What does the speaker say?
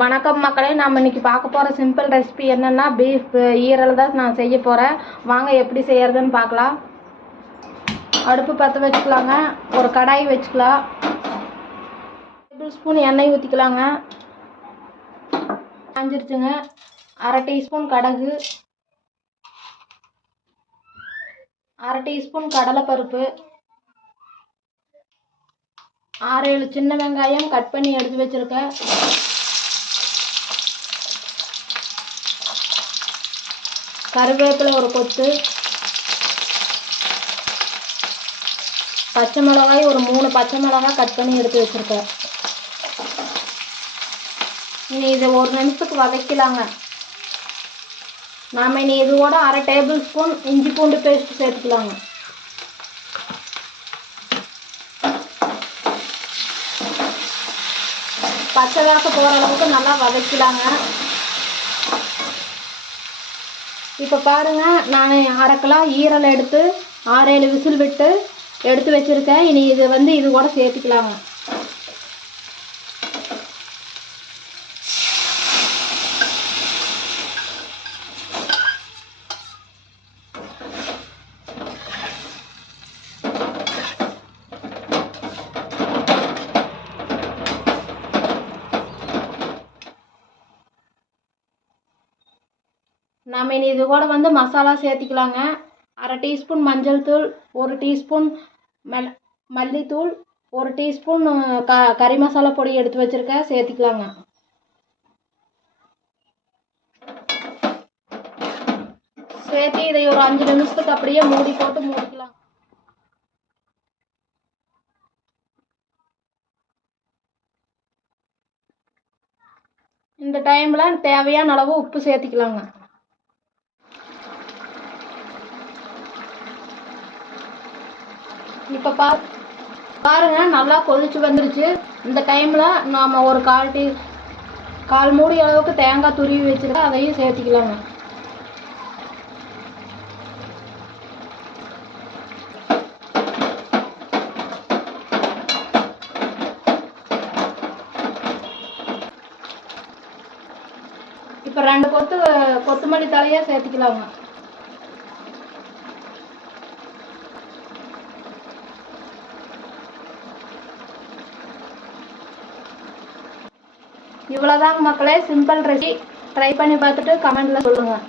வணக்கம் மக்களே, நாம் இன்னைக்கு பார்க்க போகிற சிம்பிள் ரெசிபி என்னென்னா பீஃப் ஈரல் தான் நான் செய்ய போகிறேன். வாங்க எப்படி செய்யறதுன்னு பார்க்கலாம். அடுப்பு பற்ற வச்சுக்கலாங்க. ஒரு கடாய் வச்சுக்கலாம். டேபிள் ஸ்பூன் எண்ணெய் ஊற்றிக்கலாங்க. காஞ்சிருச்சுங்க. அரை டீஸ்பூன் கடுகு, அரை டீஸ்பூன் கடலைப்பருப்பு, 6-7 சின்ன வெங்காயம் கட் பண்ணி எடுத்து வச்சுருக்கேன். கருவேப்பிலை ஒரு கொத்து, பச்சை மிளகாய் ஒரு 3 பச்சை மிளகாய் கட் பண்ணி எடுத்து வச்சுருக்கேன். இனி இதை ஒரு நிமிஷத்துக்கு வதக்கலாங்க. நாம் இனி இதோட அரை டேபிள் ஸ்பூன் இஞ்சி பூண்டு பேஸ்ட் சேர்த்துக்கலாங்க. பச்சை வாசம் போகிற அளவுக்கு நல்லா வதக்கலாங்க. இப்போ பாருங்கள், நான் அரை கிலோ ஈரல் எடுத்து 6-7 விசில் விட்டு எடுத்து வச்சுருக்கேன். இனி இது கூட சேர்த்துக்கலாங்க. நாம் இனி இது கூட மசாலா சேர்த்திக்கலாங்க. அரை டீஸ்பூன் மஞ்சள் தூள், 1 டீஸ்பூன் மல்லித்தூள், 1 டீஸ்பூன் கறி மசாலா பொடி எடுத்து வச்சுருக்கேன், சேர்த்திக்கலாங்க. சேர்த்து இதை ஒரு 5 நிமிஷத்துக்கு அப்படியே மூடி போட்டு மூடிக்கலாம். இந்த டைமில் தேவையான அளவு உப்பு சேர்த்திக்கலாங்க. இப்போ பாருங்க, நல்லா கொதிச்சு வந்துருச்சு. இந்த டைமில் நாம் ஒரு கால் மூடி அளவுக்கு தேங்காய் துருவி வச்சுருக்கேன், அதையும் சேர்த்திக்கலாங்க. இப்போ 2 கொத்தமல்லி தலையாக சேர்த்திக்கலாங்க. இவ்வளோதாங்க மக்களே, சிம்பிள் ரெசிபி. ட்ரை பண்ணி பார்த்துட்டு கமெண்ட்டில் சொல்லுங்கள்.